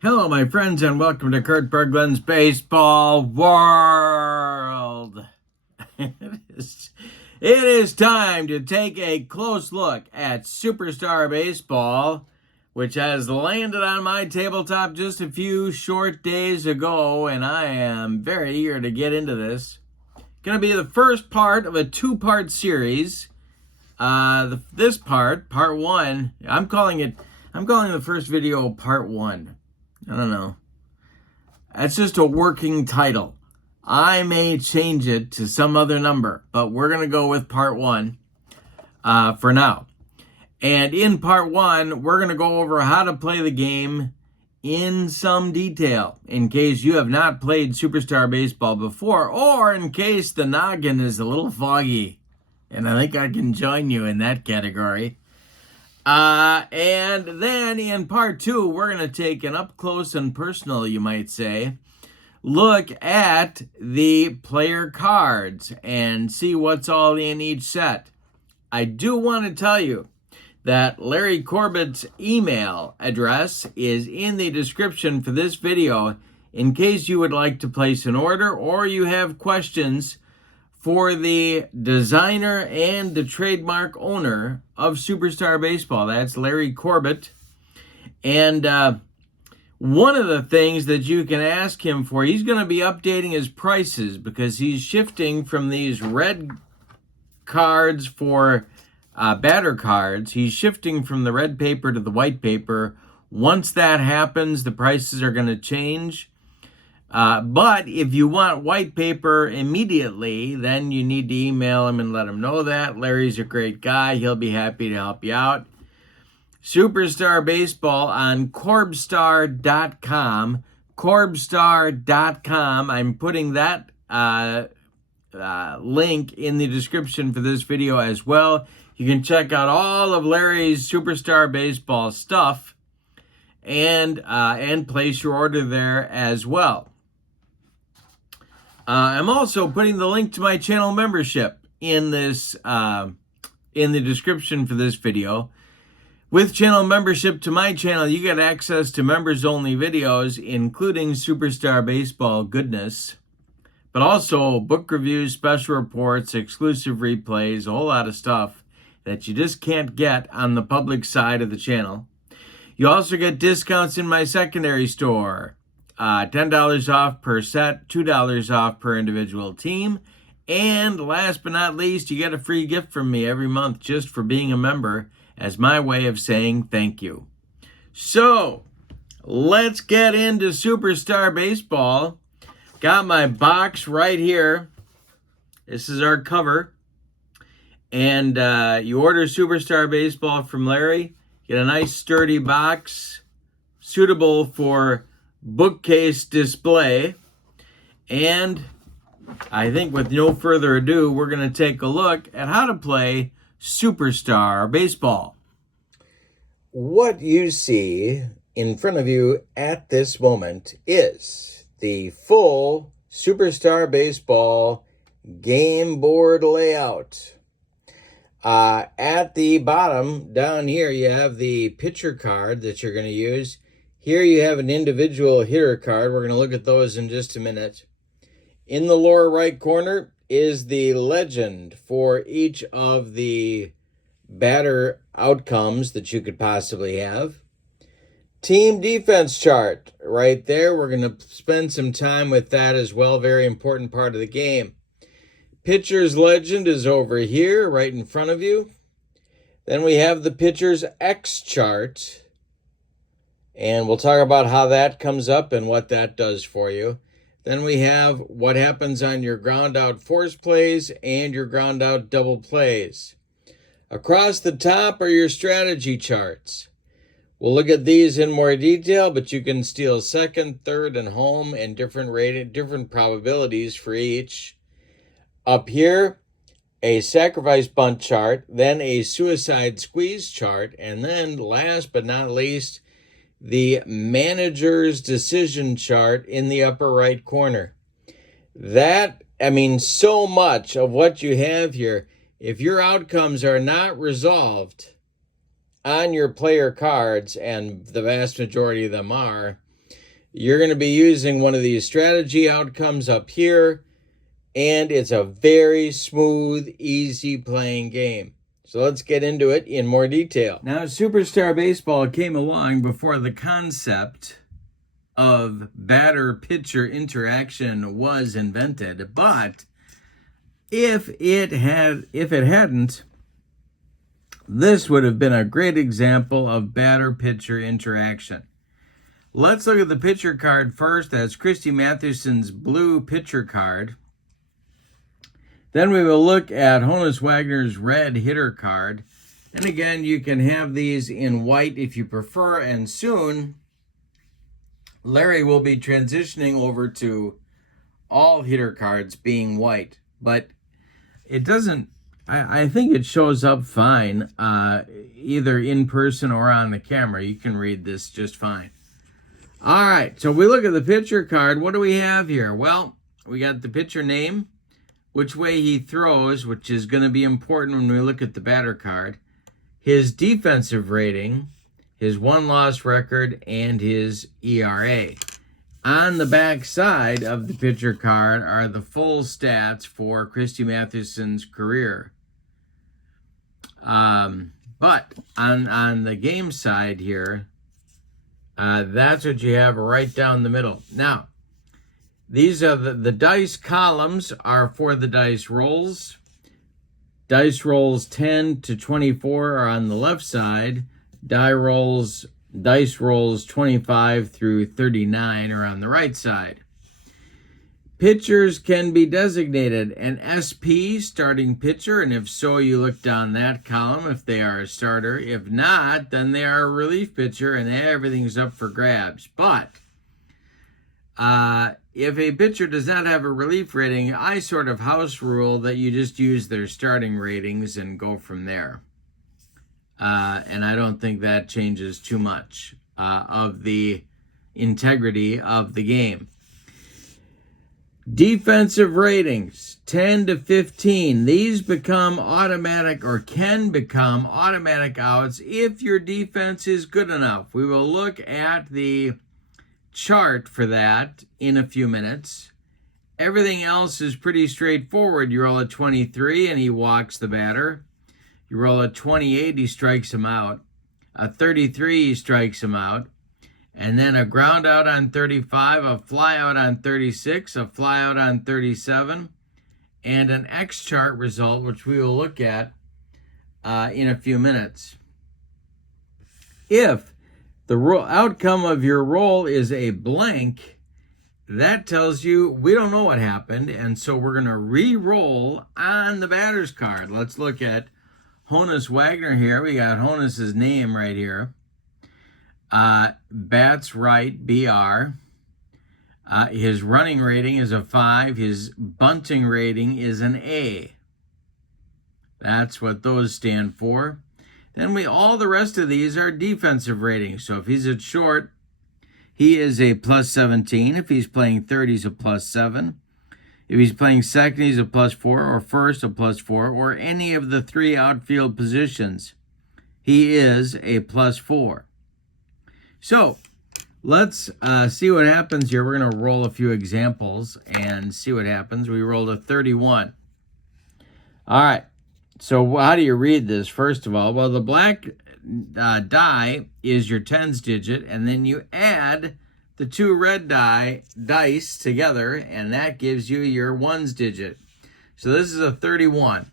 Hello, my friends, and welcome to Kurt Berglund's Baseball World. it, is, it is time to take a close look at Superstar Baseball, which has landed on my tabletop just a few short days ago, and I am very eager to get into this. Going to be the first part of a two-part series. This part one, I'm calling the first video part one. I don't know. That's just a working title. I may change it to some other number, but we're going to go with part one for now. And in part one, we're going to go over how to play the game in some detail in case you have not played Superstar Baseball before, or in case the noggin is a little foggy. And I think I can join you in that category. And then in part two, we're going to take an up close and personal, you might say, look at the player cards and see what's all in each set. I do want to tell you that Larry Corbett's email address is in the description for this video in case you would like to place an order or you have questions for the designer and the trademark owner of Superstar Baseball. That's Larry Corbett. And one of the things that you can ask him for, he's going to be updating his prices because he's shifting from these red cards for batter cards. He's shifting from the red paper to the white paper. Once that happens, the prices are going to change. But if you want white paper immediately, then you need to email him and let him know that. Larry's a great guy. He'll be happy to help you out. Superstar Baseball on Corbstar.com. Corbstar.com. I'm putting that link in the description for this video as well. You can check out all of Larry's Superstar Baseball stuff and place your order there as well. I'm also putting the link to my channel membership in this in the description for this video. With channel membership to my channel, you get access to members-only videos, including Superstar Baseball goodness, but also book reviews, special reports, exclusive replays, a whole lot of stuff that you just can't get on the public side of the channel. You also get discounts in my secondary store. $10 off per set, $2 off per individual team. And last but not least, you get a free gift from me every month just for being a member as my way of saying thank you. So, let's get into Superstar Baseball. Got my box right here. This is our cover. And you order Superstar Baseball from Larry, get a nice sturdy box suitable for bookcase display. And I think with no further ado, we're going to take a look at how to play Superstar Baseball. What you see in front of you at this moment is the full Superstar Baseball game board layout. At the bottom down here, you have the pitcher card that you're going to use. Here you have an individual hitter card. We're going to look at those in just a minute. In the lower right corner is the legend for each of the batter outcomes that you could possibly have. Team defense chart right there. We're going to spend some time with that as well. Very important part of the game. Pitcher's legend is over here right in front of you. Then we have the pitcher's X chart. And we'll talk about how that comes up and what that does for you. Then we have what happens on your ground out force plays and your ground out double plays. Across the top are your strategy charts. We'll look at these in more detail, but you can steal second, third, and home and different probabilities for each. Up here, a sacrifice bunt chart, then a suicide squeeze chart, and then last but not least, the manager's decision chart in the upper right corner. So much of what you have here, if your outcomes are not resolved on your player cards, and the vast majority of them are, you're going to be using one of these strategy outcomes up here, and it's a very smooth, easy playing game. So let's get into it in more detail. Now, Superstar Baseball came along before the concept of batter-pitcher interaction was invented, but if it hadn't, this would have been a great example of batter-pitcher interaction. Let's look at the pitcher card first. That's Christy Mathewson's blue pitcher card. Then we will look at Honus Wagner's red hitter card. And again, you can have these in white if you prefer. And soon, Larry will be transitioning over to all hitter cards being white. But it doesn't, I think it shows up fine, either in person or on the camera. You can read this just fine. All right, so we look at the pitcher card. What do we have here? Well, we got the pitcher name, which way he throws, which is going to be important when we look at the batter card, his defensive rating, his won-loss record, and his ERA. On the back side of the pitcher card are the full stats for Christy Mathewson's career. But on the game side here, that's what you have right down the middle. Now, these are the dice columns are for the dice rolls. Dice rolls 10 to 24 are on the left side. Dice rolls 25 through 39 are on the right side. Pitchers can be designated an SP, starting pitcher, and if so, you look down that column if they are a starter. If not, then they are a relief pitcher, and everything's up for grabs. But if a pitcher does not have a relief rating, I sort of house rule that you just use their starting ratings and go from there. And I don't think that changes too much of the integrity of the game. Defensive ratings, 10 to 15. These become automatic or can become automatic outs if your defense is good enough. We will look at the chart for that in a few minutes. Everything else is pretty straightforward. You roll a 23 and he walks the batter. You roll a 28, he strikes him out. A 33, he strikes him out. And then a ground out on 35, a fly out on 36, a fly out on 37, and an X chart result, which we will look at in a few minutes. If the outcome of your roll is a blank, that tells you we don't know what happened, and so we're going to re-roll on the batter's card. Let's look at Honus Wagner here. We got Honus's name right here. Bats right, BR. His running rating is a 5. His bunting rating is an A. That's what those stand for. Then all the rest of these are defensive ratings. So if he's at short, he is a plus 17. If he's playing third, he's a plus 7. If he's playing second, he's a plus 4, or first, a plus 4, or any of the 3 outfield positions, he is a plus 4. So let's see what happens here. We're going to roll a few examples and see what happens. We rolled a 31. All right. So how do you read this? First of all, well, the black die is your tens digit, and then you add the 2 red dice together, and that gives you your ones digit. So this is a 31.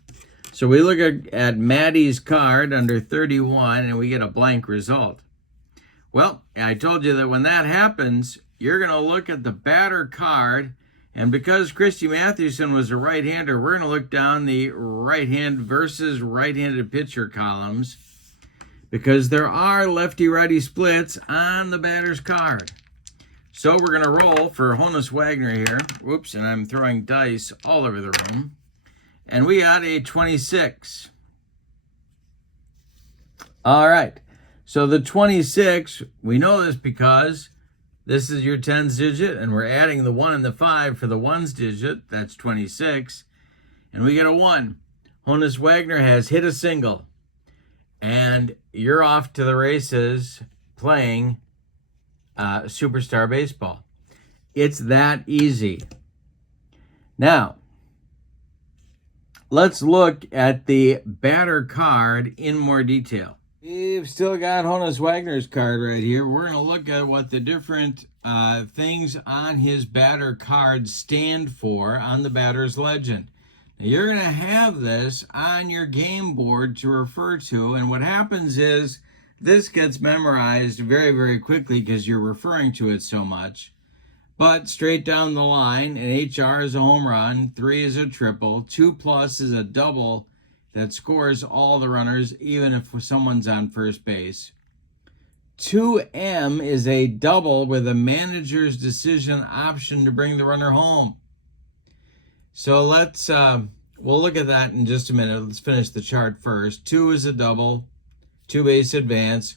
So we look at Maddie's card under 31, and we get a blank result. Well, I told you that when that happens, you're going to look at the batter card, and because Christy Mathewson was a right-hander, we're going to look down the right-hand versus right-handed pitcher columns, because there are lefty-righty splits on the batter's card. So we're going to roll for Honus Wagner here. Whoops, and I'm throwing dice all over the room. And we got a 26. All right. So the 26, we know this because this is your tens digit, and we're adding the 1 and the 5 for the ones digit. That's 26. And we get a 1. Honus Wagner has hit a single. And you're off to the races playing Superstar Baseball. It's that easy. Now, let's look at the batter card in more detail. We've still got Honus Wagner's card right here. We're going to look at what the different things on his batter card stand for on the batter's legend. Now, you're going to have this on your game board to refer to, and what happens is this gets memorized very, very quickly because you're referring to it so much. But straight down the line, an HR is a home run, 3 is a triple, 2+ is a double that scores all the runners, even if someone's on first base. 2M is a double with a manager's decision option to bring the runner home. So let's, we'll look at that in just a minute. Let's finish the chart first. 2 is a double, 2 base advance.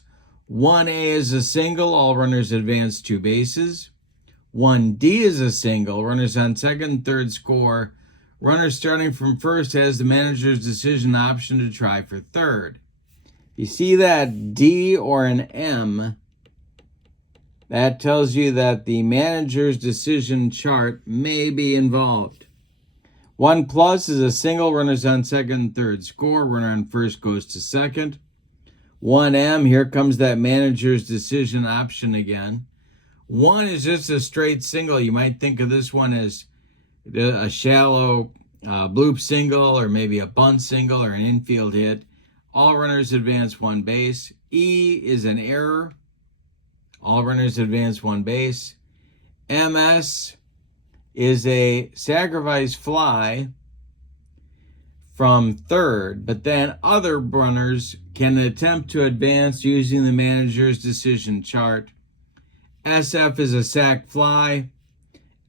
1A is a single, all runners advance 2 bases. 1D is a single, runners on second, third score. Runner starting from first has the manager's decision option to try for third. You see that D or an M, that tells you that the manager's decision chart may be involved. 1+ is a single, runners on second, third score. Runner on first goes to second. 1M, here comes that manager's decision option again. 1 is just a straight single. You might think of this one as a shallow bloop single, or maybe a bunt single, or an infield hit. All runners advance 1 base. E is an error. All runners advance 1 base. MS is a sacrifice fly from third, but then other runners can attempt to advance using the manager's decision chart. SF is a sac fly.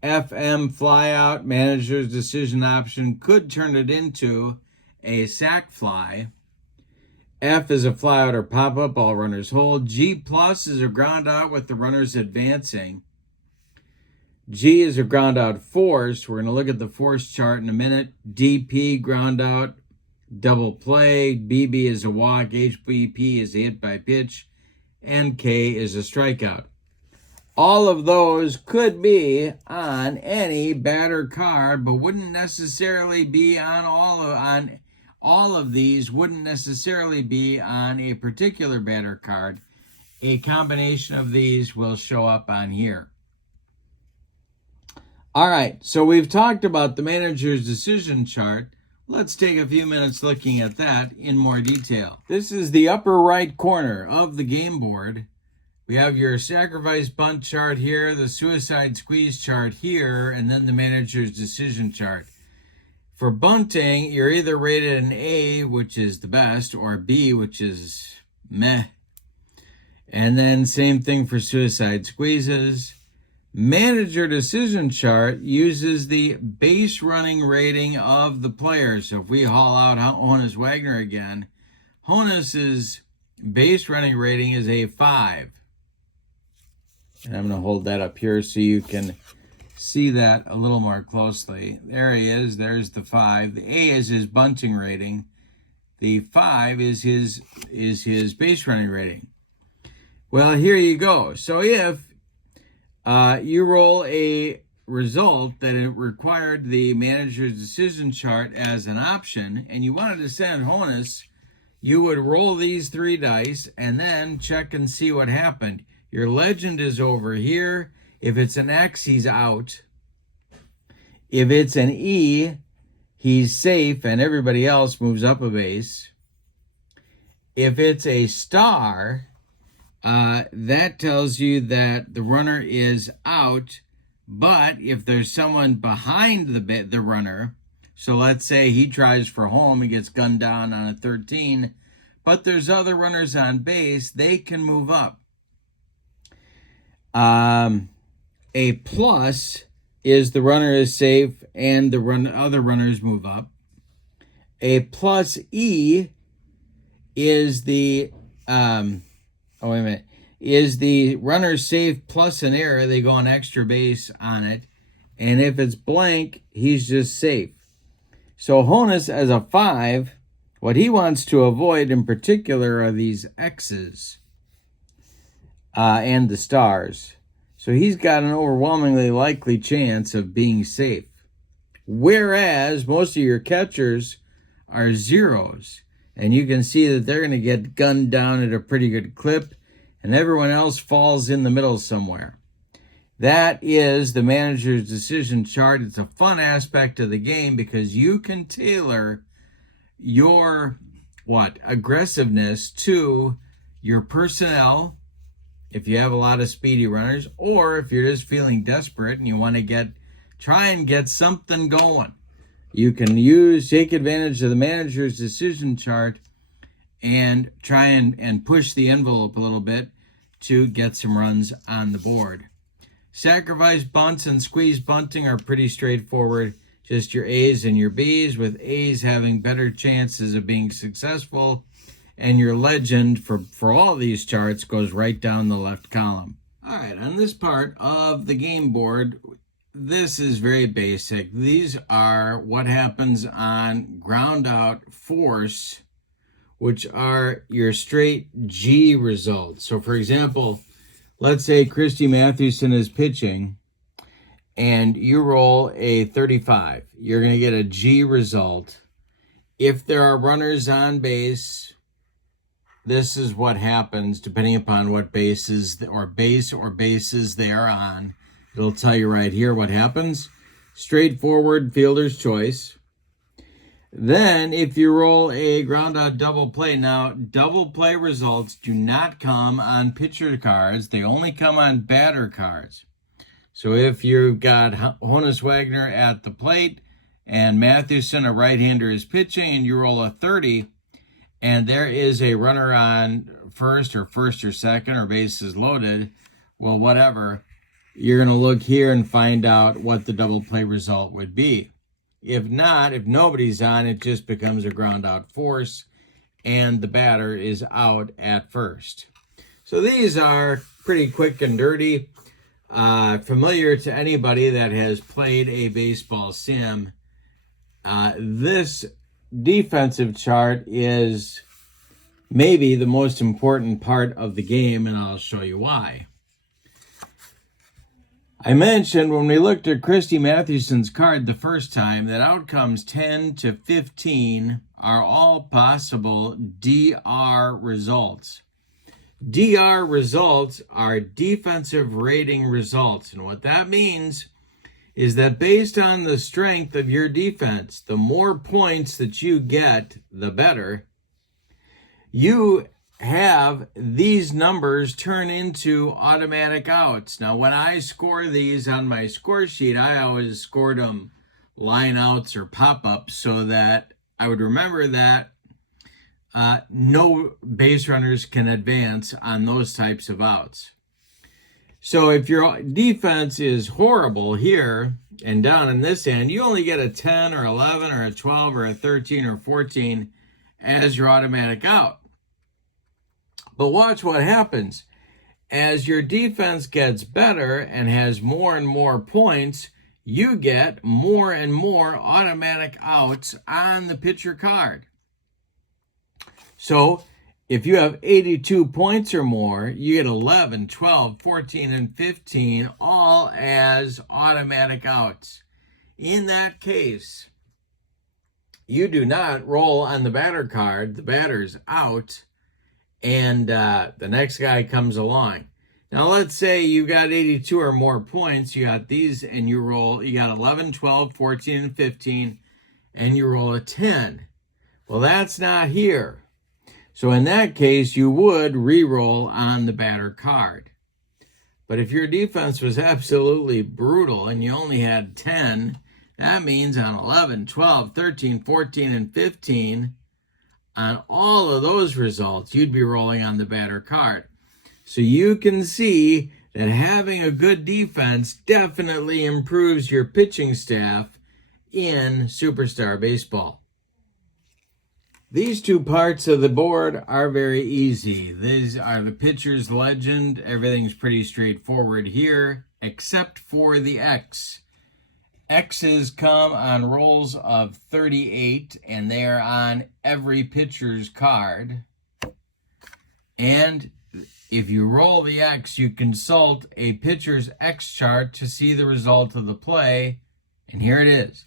FM, fly out, manager's decision option could turn it into a sac fly. F is a fly out or pop up, all runners hold. G+ is a ground out with the runners advancing. G is a ground out force. We're going to look at the force chart in a minute. DP, ground out, double play. BB is a walk. HBP is a hit by pitch. And K is a strikeout. All of those could be on any batter card, but wouldn't necessarily be on all of these wouldn't necessarily be on a particular batter card. A combination of these will show up on here. All right, so we've talked about the manager's decision chart. Let's take a few minutes looking at that in more detail. This is the upper right corner of the game board. We have your sacrifice bunt chart here, the suicide squeeze chart here, and then the manager's decision chart. For bunting, you're either rated an A, which is the best, or B, which is meh. And then same thing for suicide squeezes. Manager decision chart uses the base running rating of the player. So if we haul out Honus Wagner again, Honus's base running rating is a 5. And I'm going to hold that up here so you can see that a little more closely. There he is. There's the 5. The A is his bunting rating. The 5 is his base running rating. Well, here you go. So if you roll a result that it required the manager's decision chart as an option, and you wanted to send Honus, you would roll these 3 dice and then check and see what happened. Your legend is over here. If it's an X, he's out. If it's an E, he's safe and everybody else moves up a base. If it's a star, that tells you that the runner is out. But if there's someone behind the runner, so let's say he tries for home, he gets gunned down on a 13, but there's other runners on base, they can move up. A plus is the runner is safe and the other runners move up. A plus E is the is the runner safe plus an error. They go an extra base on it. And if it's blank, he's just safe. So Honus as a 5, what he wants to avoid in particular are these X's and the stars. So he's got an overwhelmingly likely chance of being safe. Whereas most of your catchers are zeros. And you can see that they're going to get gunned down at a pretty good clip, and everyone else falls in the middle somewhere. That is the manager's decision chart. It's a fun aspect of the game because you can tailor your aggressiveness to your personnel if you have a lot of speedy runners, or if you're just feeling desperate and you want to try and get something going. You can take advantage of the manager's decision chart and try and push the envelope a little bit to get some runs on the board. Sacrifice bunts and squeeze bunting are pretty straightforward. Just your A's and your B's, with A's having better chances of being successful. And your legend for all these charts goes right down the left column. All right, on this part of the game board, this is very basic. These are what happens on ground out force, which are your straight G results. So for example, let's say Christy Mathewson is pitching and you roll a 35. You're going to get a G result. If there are runners on base, this is what happens depending upon what bases they are on. It'll tell you right here what happens. Straightforward fielder's choice. Then if you roll a ground out double play, now double play results do not come on pitcher cards. They only come on batter cards. So if you've got Honus Wagner at the plate and Mathewson, a right-hander, is pitching, and you roll a 30, and there is a runner on first or second, or bases loaded, well, whatever, you're going to look here and find out what the double play result would be. If not, if nobody's on, it just becomes a ground out force, and the batter is out at first. So these are pretty quick and dirty, familiar to anybody that has played a baseball sim. This defensive chart is maybe the most important part of the game, and I'll show you why. I mentioned when we looked at Christy Mathewson's card the first time that outcomes 10 to 15 are all possible DR results. DR results are defensive rating results, and what that means is that based on the strength of your defense, the more points that you get, the better. You have these numbers turn into automatic outs. Now, when I score these on my score sheet, I always scored them line outs or pop-ups so that I would remember that no base runners can advance on those types of outs. So if your defense is horrible here and down in this end, you only get a 10 or 11 or a 12 or a 13 or 14 as your automatic out. But watch what happens. As your defense gets better and has more and more points, you get more and more automatic outs on the pitcher card. So if you have 82 points or more, you get 11, 12, 14, and 15 all as automatic outs. In that case, you do not roll on the batter card, the batter's out, and the next guy comes along. Now let's say you got 82 or more points, you got these, and you got 11, 12, 14, and 15, and you roll a 10. Well, that's not here. So in that case, you would re-roll on the batter card. But if your defense was absolutely brutal and you only had 10, that means on 11, 12, 13, 14, and 15, on all of those results, you'd be rolling on the batter card. So you can see that having a good defense definitely improves your pitching staff in Superstar Baseball. These two parts of the board are very easy. These are the pitcher's legend. Everything's pretty straightforward here, except for the X. X's come on rolls of 38, and they are on every pitcher's card. And If you roll the X, you consult a pitcher's X chart to see the result of the play, and here it is.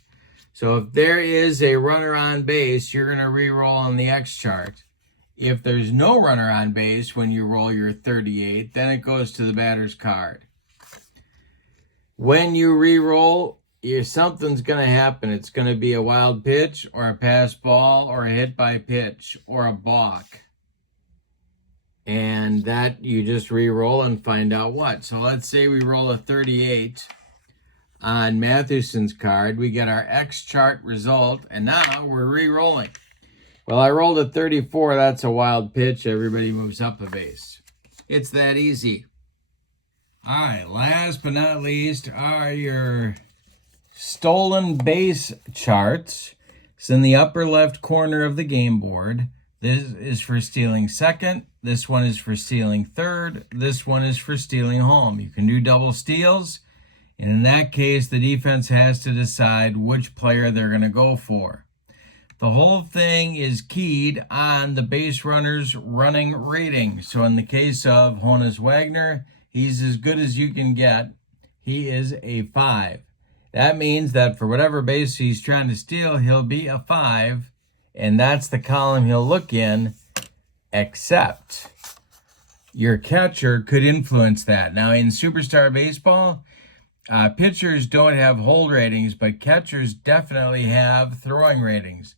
So if there is a runner on base, you're going to re-roll on the X chart. If there's no runner on base when you roll your 38, then it goes to the batter's card. When you re-roll, something's going to happen. It's going to be a wild pitch or a pass ball or a hit by pitch or a balk. And that you just re-roll and find out what. So let's say we roll a 38 on Mathewson's card. We get our X chart result, and now we're re-rolling. Well, I rolled a 34. That's a wild pitch. Everybody moves up a base. It's that easy. All right, last but not least are your stolen base charts. It's in the upper left corner of the game board. This is for stealing second. This one is for stealing third. This one is for stealing home. You can do double steals. And in that case, the defense has to decide which player they're going to go for. The whole thing is keyed on the base runner's running rating. So in the case of Honus Wagner, he's as good as you can get. He is a 5. That means that for whatever base he's trying to steal, he'll be a 5. And that's the column he'll look in, except your catcher could influence that. Now, in Superstar Baseball, pitchers don't have hold ratings, but catchers definitely have throwing ratings.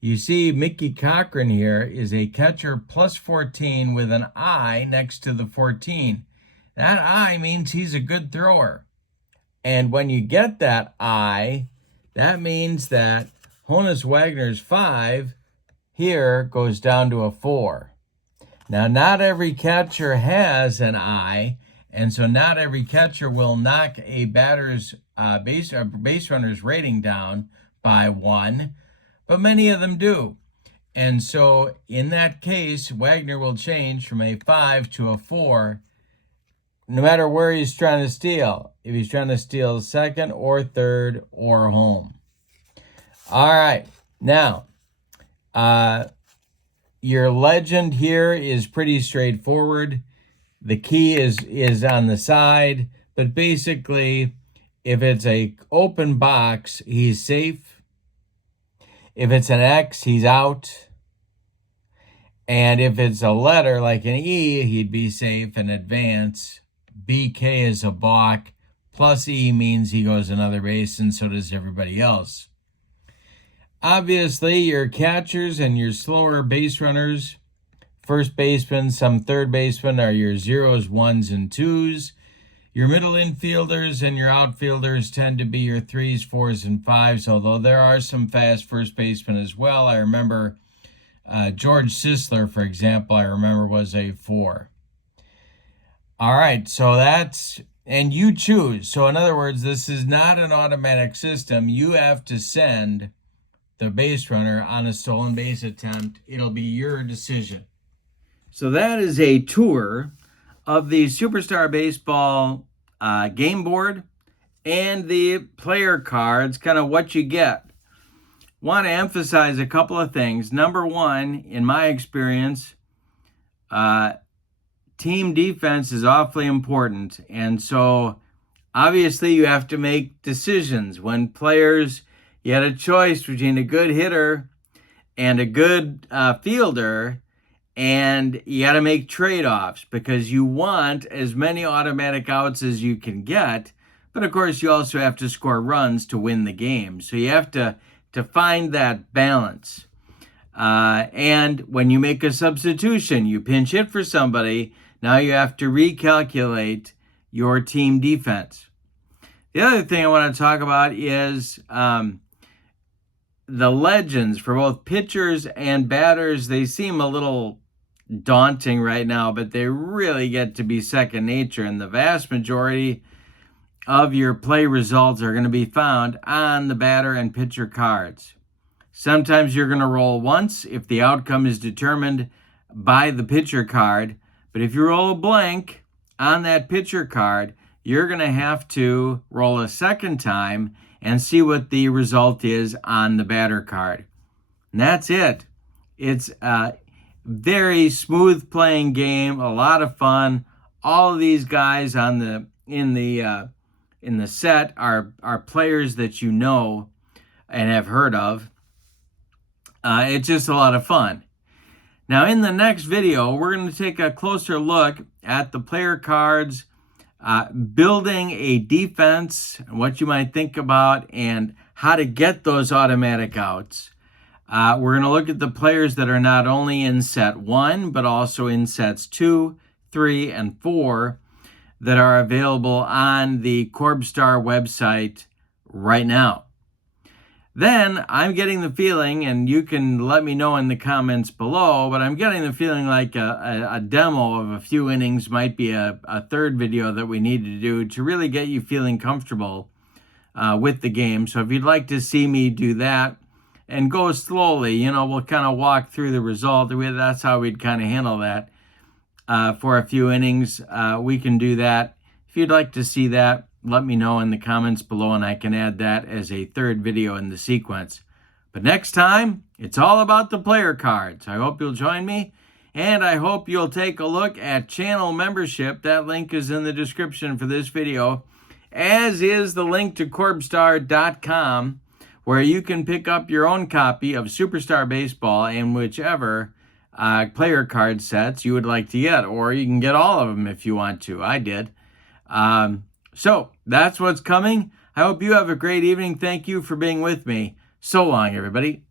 You see, Mickey Cochran here is a catcher plus 14 with an I next to the 14. That I means he's a good thrower. And when you get that I, that means that Honus Wagner's 5 here goes down to a 4. Now, not every catcher has an I, and so not every catcher will knock a batter's base runner's rating down by 1, but many of them do. And so in that case, Wagner will change from a 5 to a 4, no matter where he's trying to steal. If he's trying to steal second or third or home. All right, now, your legend here is pretty straightforward. The key is on the side, but basically, if it's an open box, he's safe. If it's an X, he's out. And if it's a letter like an E, he'd be safe and advance. BK is a balk, plus E means he goes another base, and so does everybody else. Obviously, your catchers and your slower base runners, first baseman, some third baseman are your 0s, 1s, and 2s. Your middle infielders and your outfielders tend to be your 3s, 4s, and 5s, although there are some fast first basemen as well. I remember George Sisler, for example, I remember was a 4. All right, so that's, and you choose. So in other words, this is not an automatic system. You have to send the base runner on a stolen base attempt. It'll be your decision. So that is a tour of the Superstar Baseball game board and the player cards, kind of what you get. Want to emphasize a couple of things. Number one, in my experience, team defense is awfully important. And so obviously you have to make decisions. When players, you had a choice between a good hitter and a good fielder, and you got to make trade-offs because you want as many automatic outs as you can get, but of course you also have to score runs to win the game. So you have to find that balance. And when you make a substitution, you pinch hit for somebody, now you have to recalculate your team defense. The other thing I want to talk about is the legends for both pitchers and batters. They seem a little daunting right now, but they really get to be second nature, and the vast majority of your play results are going to be found on the batter and pitcher cards. Sometimes you're going to roll once if the outcome is determined by the pitcher card, but if you roll a blank on that pitcher card, you're going to have to roll a second time and see what the result is on the batter card. And that's it. It's Very smooth playing game, a lot of fun. All of these guys in the set are players that you know and have heard of. It's just a lot of fun. Now, in the next video, we're going to take a closer look at the player cards, building a defense, what you might think about, and how to get those automatic outs. We're going to look at the players that are not only in set 1, but also in sets 2, 3, and 4 that are available on the Corbstar website right now. Then I'm getting the feeling, and you can let me know in the comments below, but I'm getting the feeling like a demo of a few innings might be a third video that we need to do to really get you feeling comfortable with the game. So if you'd like to see me do that and go slowly, we'll kind of walk through the result. That's how we'd kind of handle that for a few innings. We can do that. If you'd like to see that, let me know in the comments below, and I can add that as a third video in the sequence. But next time, it's all about the player cards. I hope you'll join me, and I hope you'll take a look at channel membership. That link is in the description for this video, as is the link to Corbstar.com, where you can pick up your own copy of Superstar Baseball and whichever player card sets you would like to get, or you can get all of them if you want to. I did. So that's what's coming. I hope you have a great evening. Thank you for being with me. So long, everybody.